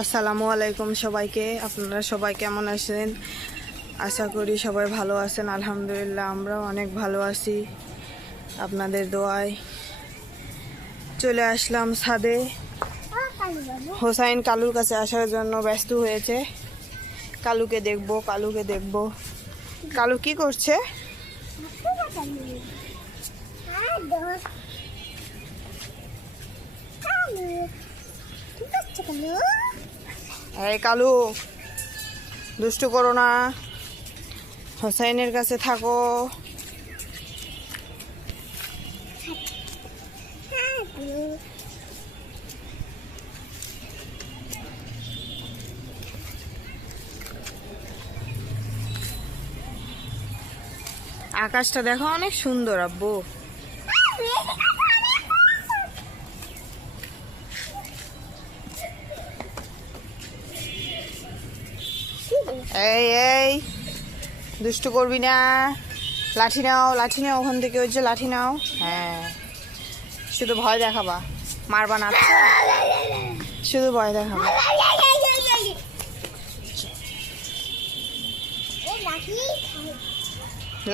আসসালামু আলাইকুম সবাইকে। আপনারা সবাই কেমন আছেন? আশা করি সবাই ভালো আছেন। আলহামদুলিল্লাহ আমরাও অনেক ভালো আছি আপনাদের দোয়ায়। চলে আসলাম ছাদে। হোসাইন কালুর কাছে আসার জন্য ব্যস্ত হয়েছে। কালুকে দেখবো, কালুকে দেখবো। কালু কি করছে? এই কালু, দুষ্টু করো না, হোসাইনের কাছে থাকো। আকাশটা দেখো, অনেক সুন্দর আব্বু। এই এই দুষ্টু করবি না। লাঠি নাও, লাঠি নাও ওখান থেকে, ওই যে লাঠি নাও। হ্যাঁ, শুধু ভয় দেখাবা, মারবা না, শুধু ভয় দেখাবা।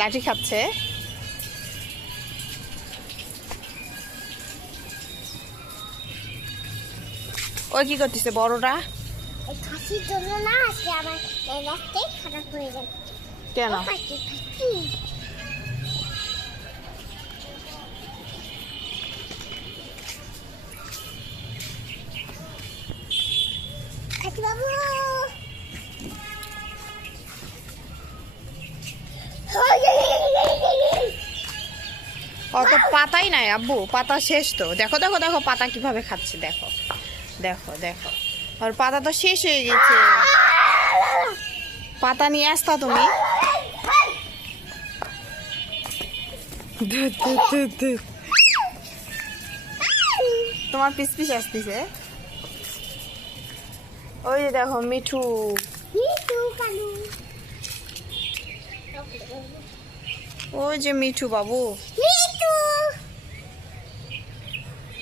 লাঠি খাচ্ছে। ওই কি করতেছে বড়টা? খাসির জন্য না, আজকে আমার মেজাজটাই খারাপ হয়ে যায়। কেন? খাসি বাবু, অত পাতাই নাই আব্বু, পাতা শেষ তো। দেখো দেখো দেখো পাতা কিভাবে খাচ্ছে, দেখো দেখো দেখো, আর পাতা তো শেষ হয়ে গেছে। পাতা নিয়ে আসতা তুমি। তোমার পিস পিস আসতেছে। ওই যে দেখো মিঠু, ওই যে মিঠু বাবু,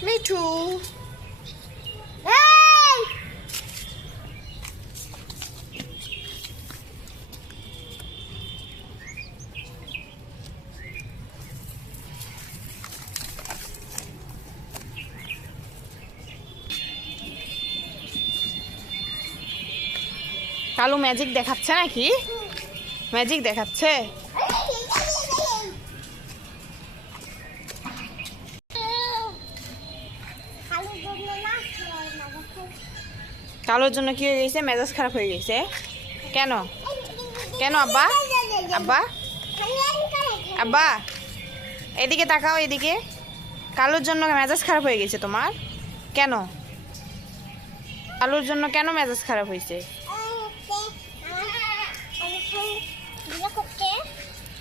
মিঠু। কালু ম্যাজিক দেখাচ্ছে নাকি? ম্যাজিক দেখাচ্ছে। কালোর জন্য কি হয়ে গেছে? মেজাজ খারাপ হয়ে গেছে। কেন? কেন আব্বা? আব্বা, আব্বা এদিকে তাকাও, এদিকে। কালোর জন্য মেজাজ খারাপ হয়ে গেছে তোমার? কেন? কালোর জন্য কেন মেজাজ খারাপ হয়েছে?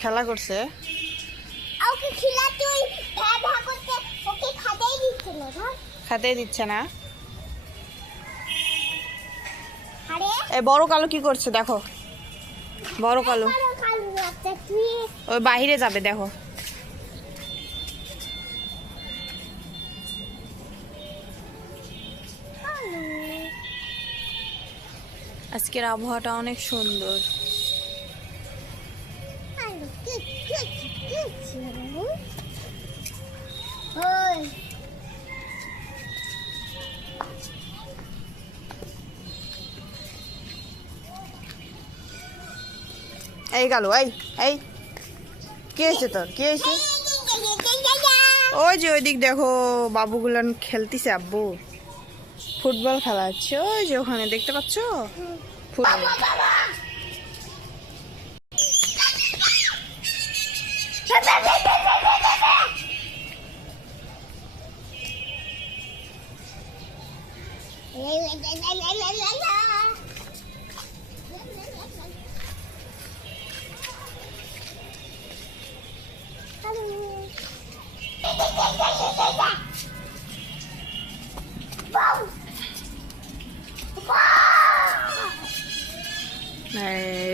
খেলা করছে। খাতেই দিচ্ছে না। এই বড় কালো কি করছে দেখো, বড় কালো ওই বাহিরে যাবে, দেখো। আজকের আবহাওয়াটা অনেক সুন্দর। এই গেল, এই এই কি হয়েছে তোর? কি হয়েছে? ওই যে ওই দিক দেখো, বাবুগুলান খেলতেছে আব্বু, ফুটবল খেলা হচ্ছে। ওই যে ওখানে দেখতে পাচ্ছ ফুটবল।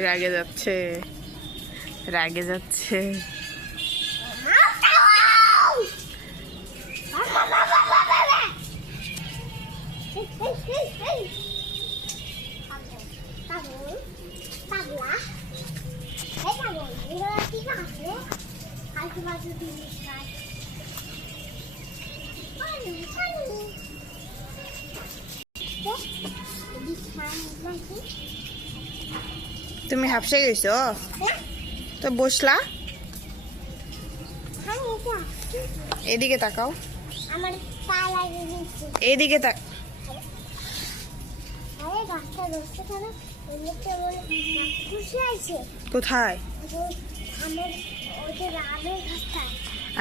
রাগে যাচ্ছে, রাগে যাচ্ছে। পাগলা এই পাগল এগুলো কি আছে আজুবাজু জিনিস কাজ পানি পানি তুমি হাফসে গেছো তো বসলা এদিকে তাকাও আমার পা লাগে গেছে এইদিকে তাক আরে গাছটা রসতে কেন এমনিতে বলে খুশি আছে কোথায় আমার ওই যে রামের গাছটা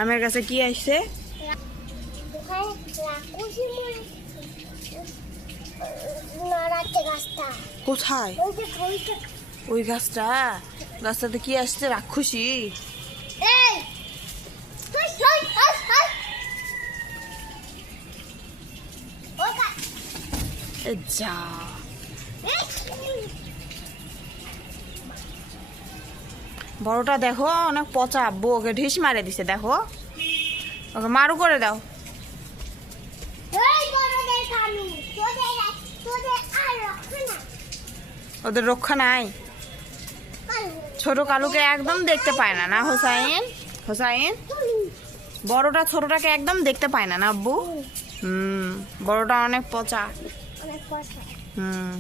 আমার কাছে কি আসছে দোকানে রাক্ষসী মরে নড়াচ্ছে গাছটা কোথায় ওই যে ওইটা ওই গাছটাতে কি আসছে রাক্ষসী এই তুই তুই ওকা এ যা বড়টা দেখো অনেক পচা আব্বু ওকে ঢিস মারে দিছে দেখো ওকে মারু করে দাও এই বড়দের কামি তোদের আর রক্ষা না ওদের রক্ষা নাই ছোট কালুকে একদম দেখতে পায় না না হোসাইন হোসাইন বড়টা ছোটটাকে একদম দেখতে পায় না না আব্বু বড়টা অনেক পচা অনেক পয়সা হুম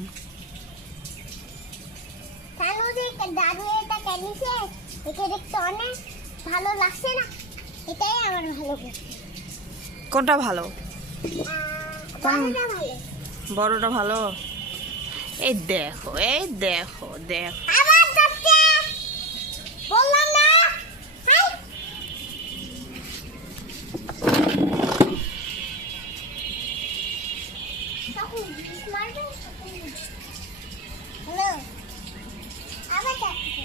কেন যে দাদু এটা কেনিছে একে দেখতে অনেক ভালো লাগছে না এটাই আমার ভালো করছে কোনটা ভালো বাবুটা ভালো বড়টা ভালো এই দেখো দেখো আবার যাচ্ছে বললাম না হাই তখন মারবে হ্যালো আবার যাচ্ছে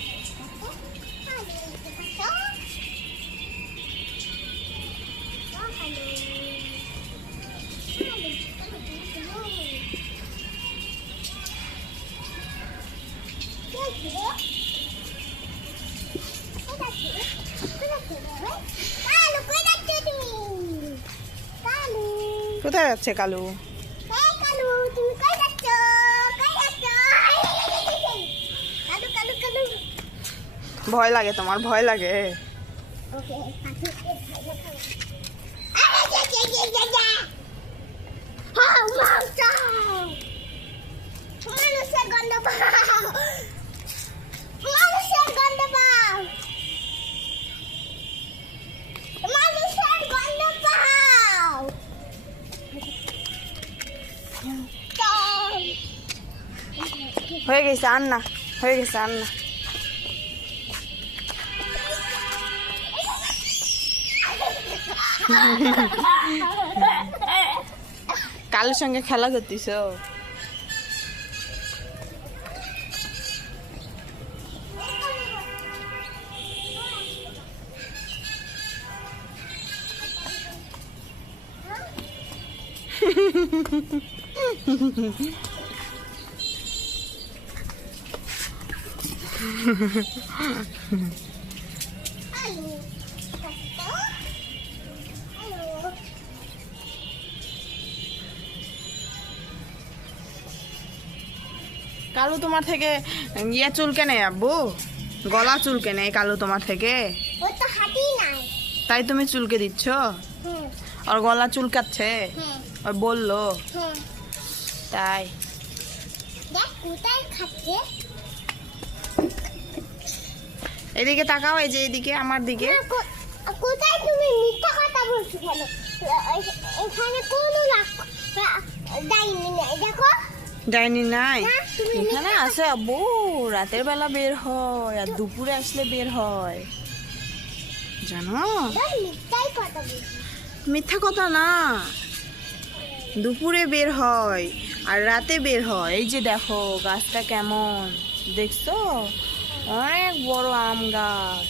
কোথায় যাচ্ছে কালু ভয় লাগে তোমার ভয় লাগে মানুষের গন্ধ পাও মানুষের গন্ধ পাও মানুষের গন্ধ পাও হয়ে গেছে আন্না হয়ে গেছে আন্না কালুর সঙ্গে খেলা করতিস কালু তোমার থেকে ইয়ে চুলকে নেই আব্বু গলা চুলকে নেই কালু তোমার থেকে ও তো হাতি নাই তাই তুমি চুলকে দিচ্ছ হ্যাঁ আর গলা চুলকাচ্ছে হ্যাঁ আর বললো হ্যাঁ তাই দেখ কোথায় খাচ্ছে এদিকে তাকাও এই যে এদিকে আমার দিকে কোথায় তুমি মিথ্যা কথা বলছো কেন এখানে কোনো ডাইনি নেই দেখো ডাইনি নাই না, তুমি এখানে আছে আব্বু রাতের বেলা বের হয় আর দুপুরে আসলে বের হয় জানো মিথ্যাই কথা বলছো মিথ্যা কথা না দুপুরে বের হয় আর রাতে বের হয় এই যে দেখো গাছটা কেমন দেখছো অনেক বড় আম গাছ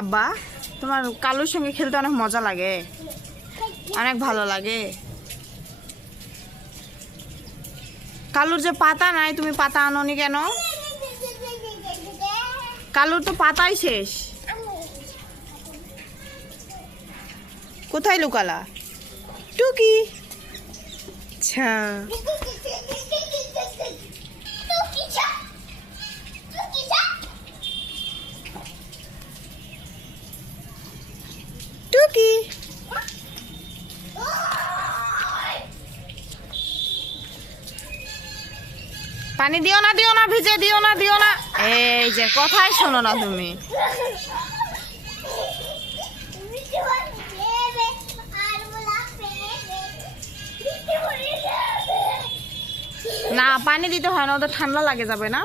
আব্বা তোমার কালুর সঙ্গে খেলতে অনেক মজা লাগে অনেক ভালো লাগে কালুর যে পাতা নাই তুমি পাতা আনোনি কেন কালুর তো পাতাই শেষ। কোথায় লুকালা টুকি? আচ্ছা টুকি পানি দিও না, দিও না, ভিজে দিও না, দিও না। এই যে কথাই শোনো না তুমি। না পানি দিতে হয় না, ওদের ঠান্ডা লাগে যাবে না।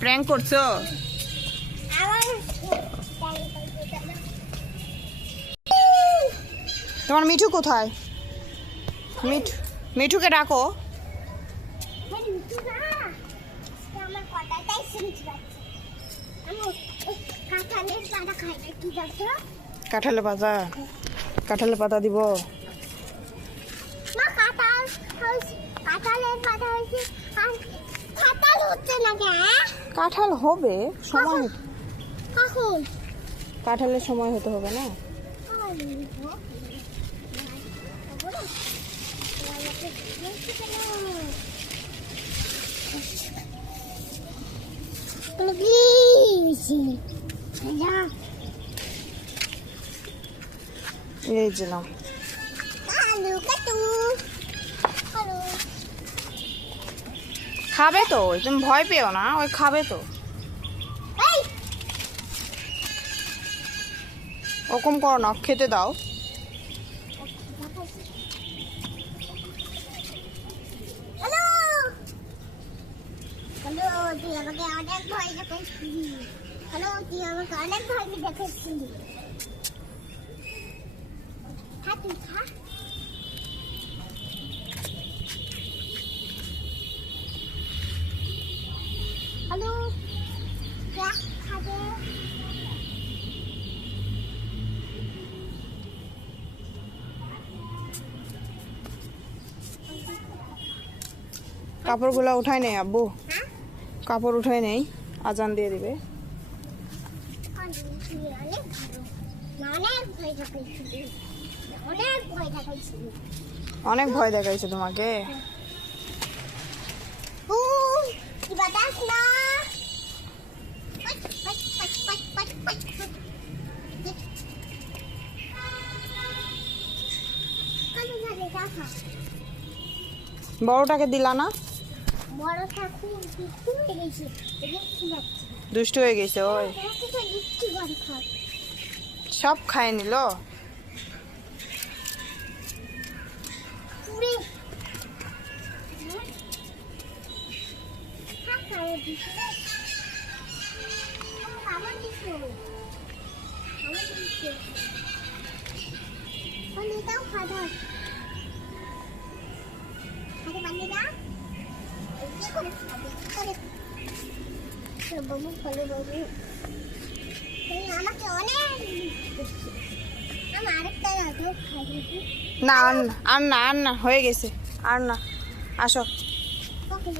প্র্যাঙ্ক করছো? তোমার মিঠু কোথায়? মিঠু, মিঠুকে ডাকো। কাঁঠালের পাতা, কাঁঠালের পাতা দিব। কাঁঠাল হবে সময়, কাঁঠালের সময় হতে হবে না। এই যে নাও। খাবে তো, তুমি ভয় পেও না, ওই খাবে তো। ওরকম করো না, খেতে দাও। তুই আমাকে অনেক ভয় দেখাচ্ছিলি। হ্যালো, তুই আমাকে অনেক ভয় দেখাচ্ছিলি। খা তুই খা। হ্যালো, খাবে। কাপড়গুলো উঠায় নেই আব্বু, কাপড় উঠায় নেই, আজান দিয়ে দিবে। অনেক ভয় দেখাইছে তোমাকে। বড়টাকে দিলা না? বড়টা খুব হয়ে গেছে, দুষ্ট হয়ে গেছে ওই, সব খায় নিল। বাবু ভালো বাবু, আমাকে অনেক আরেকটা না আর না, আর না, আর না, হয়ে গেছে, আর না। আসো। বাবু